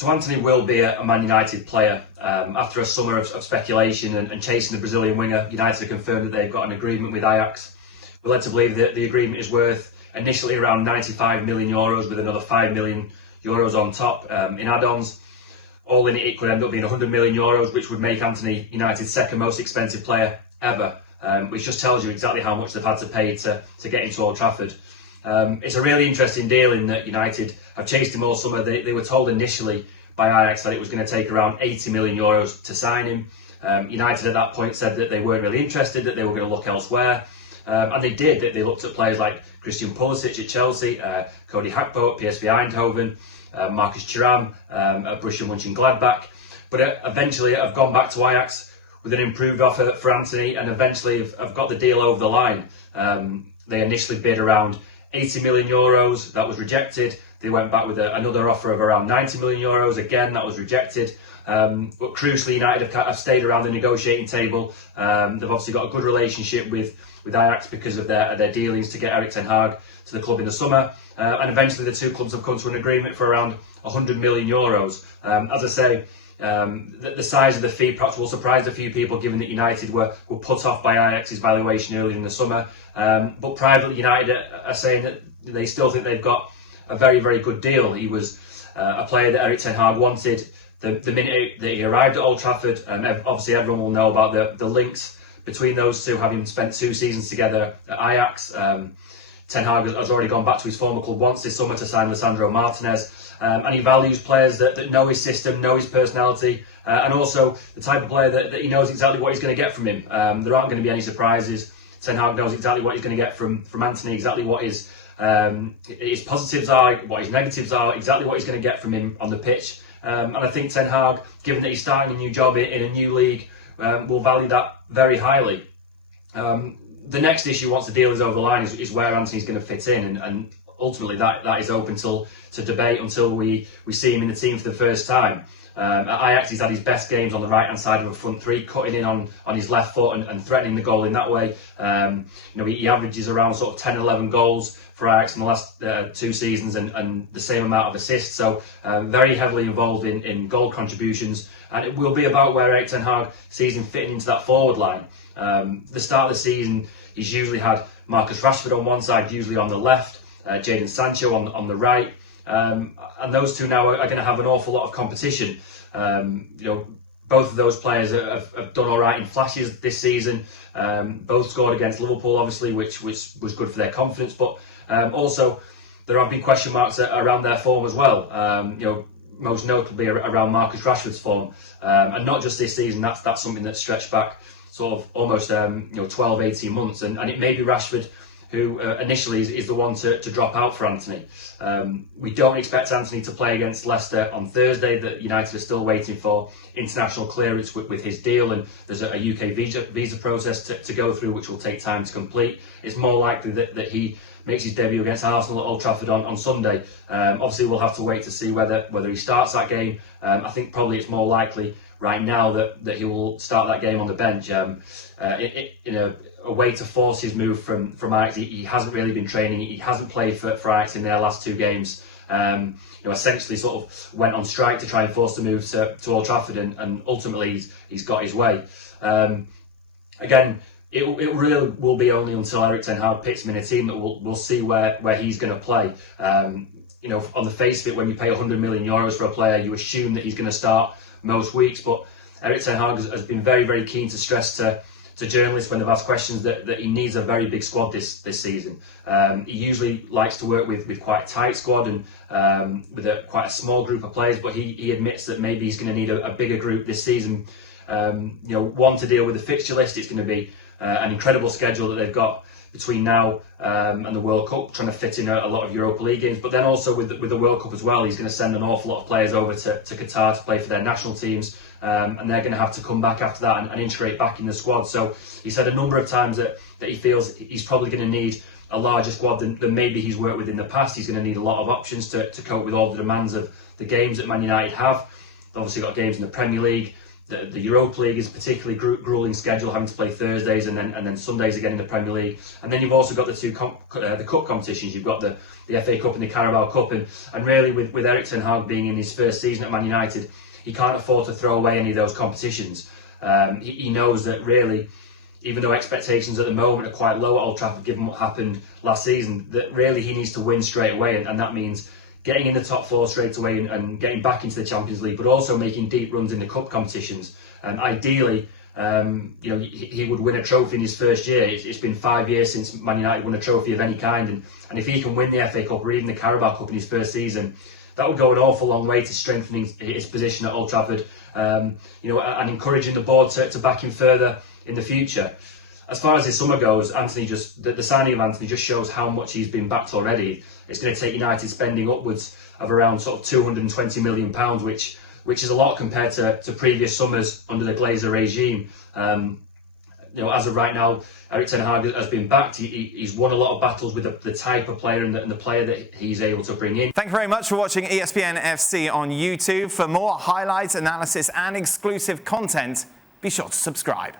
So Antony will be a Man United player. After a summer of speculation and chasing the Brazilian winger, United have confirmed that they've got an agreement with Ajax. We're led to believe that the agreement is worth initially around €95 million with another €5 million on top in add-ons. All in it could end up being €100 million, which would make Antony United's second most expensive player ever, which just tells you exactly how much they've had to pay to get into Old Trafford. It's a really interesting deal in that United have chased him all summer. They were told initially by Ajax that it was going to take around €80 million to sign him. United at that point said that they weren't really interested, that they were going to look elsewhere. And they did. They looked at players like Christian Pulisic at Chelsea, Cody Gakpo at PSV Eindhoven, Marcus Thuram at Borussia Mönchengladbach. But eventually have gone back to Ajax with an improved offer for Antony, and eventually have got the deal over the line. They initially bid around €80 million. That was rejected. They went back with another offer of around €90 million. Again, that was rejected. But crucially, United have stayed around the negotiating table. They've obviously got a good relationship with Ajax because of their dealings to get Erik ten Hag to the club in the summer. And eventually the two clubs have come to an agreement for around €100 million. As I say, the size of the fee perhaps will surprise a few people, given that United were put off by Ajax's valuation earlier in the summer. But privately, United are saying that they still think they've got a very, very good deal. He was a player that Erik ten Hag wanted the minute that he arrived at Old Trafford. Obviously, everyone will know about the links between those two, having spent 2 seasons together at Ajax. Ten Hag has already gone back to his former club once this summer to sign Lisandro Martinez. And he values players that know his system, know his personality, and also the type of player that he knows exactly what he's going to get from him. There aren't going to be any surprises. Ten Hag knows exactly what he's going to get from Antony, exactly what his positives are, what his negatives are, exactly what he's going to get from him on the pitch. And I think Ten Hag, given that he's starting a new job in a new league, will value that very highly. The next issue, once the deal is over the line, is where Antony's going to fit in, and ultimately that is open to debate until we see him in the team for the first time. At Ajax, he's had his best games on the right hand side of a front three, cutting in on his left foot and threatening the goal in that way. He averages around sort of 10-11 goals for Ajax in the last 2 seasons, and the same amount of assists. So very heavily involved in goal contributions, and it will be about where Erik ten Hag sees him fitting into that forward line. The start of the season, he's usually had Marcus Rashford on one side, usually on the left, Jadon Sancho on the right. And those two now are going to have an awful lot of competition. Both of those players have done all right in flashes this season. Both scored against Liverpool, obviously, which was good for their confidence. But also, there have been question marks around their form as well. Most notably around Marcus Rashford's form, and not just this season. That's something that's stretched back sort of almost 12, 18 months, and it may be Rashford who initially is the one to drop out for Antony. We don't expect Antony to play against Leicester on Thursday. That United are still waiting for international clearance with his deal, and there's a UK visa process to go through, which will take time to complete. It's more likely that he makes his debut against Arsenal at Old Trafford on Sunday. Obviously, we'll have to wait to see whether he starts that game. I think probably it's more likely right now that he will start that game on the bench. In a way to force his move from Ajax. He hasn't really been training. He hasn't played for Ajax in their last 2 games. Essentially sort of went on strike to try and force the move to Old Trafford, and ultimately he's got his way. Again, it really will be only until Erik ten Hag picks him in a team that we'll see where he's going to play. On the face of it, when you pay €100 million for a player, you assume that he's going to start most weeks. But Erik ten Hag has been very, very keen to stress to journalists when they've asked questions that he needs a very big squad this season. He usually likes to work with quite a tight squad and with quite a small group of players, but he admits that maybe he's going to need a bigger group this season. One, to deal with the fixture list. It's going to be an incredible schedule that they've got between now and the World Cup, trying to fit in a lot of Europa League games. But then also with the World Cup as well, he's going to send an awful lot of players over to Qatar to play for their national teams. And they're going to have to come back after that and integrate back in the squad. So he said a number of times that he feels he's probably going to need a larger squad than maybe he's worked with in the past. He's going to need a lot of options to cope with all the demands of the games that Man United have. They've obviously got games in the Premier League, The Europa League is a particularly grueling schedule, having to play Thursdays and then Sundays again in the Premier League. And then you've also got the cup competitions. You've got the FA Cup and the Carabao Cup. And really, with Erik ten Hag being in his first season at Man United, he can't afford to throw away any of those competitions. He knows that really, even though expectations at the moment are quite low at Old Trafford, given what happened last season, that really he needs to win straight away. And that means getting in the top four straight away and getting back into the Champions League, but also making deep runs in the cup competitions. And ideally, he would win a trophy in his first year. It's been 5 years since Man United won a trophy of any kind, and if he can win the FA Cup or even the Carabao Cup in his first season, that would go an awful long way to strengthening his position at Old Trafford. And encouraging the board to back him further in the future. As far as his summer goes, Antony the signing of Antony just shows how much he's been backed already. It's going to take United spending upwards of around sort of £220 million, which is a lot compared to previous summers under the Glazer regime. As of right now, Erik ten Hag has been backed. He's won a lot of battles with the type of player and the player that he's able to bring in. Thank you very much for watching ESPN FC on YouTube. For more highlights, analysis and exclusive content, be sure to subscribe.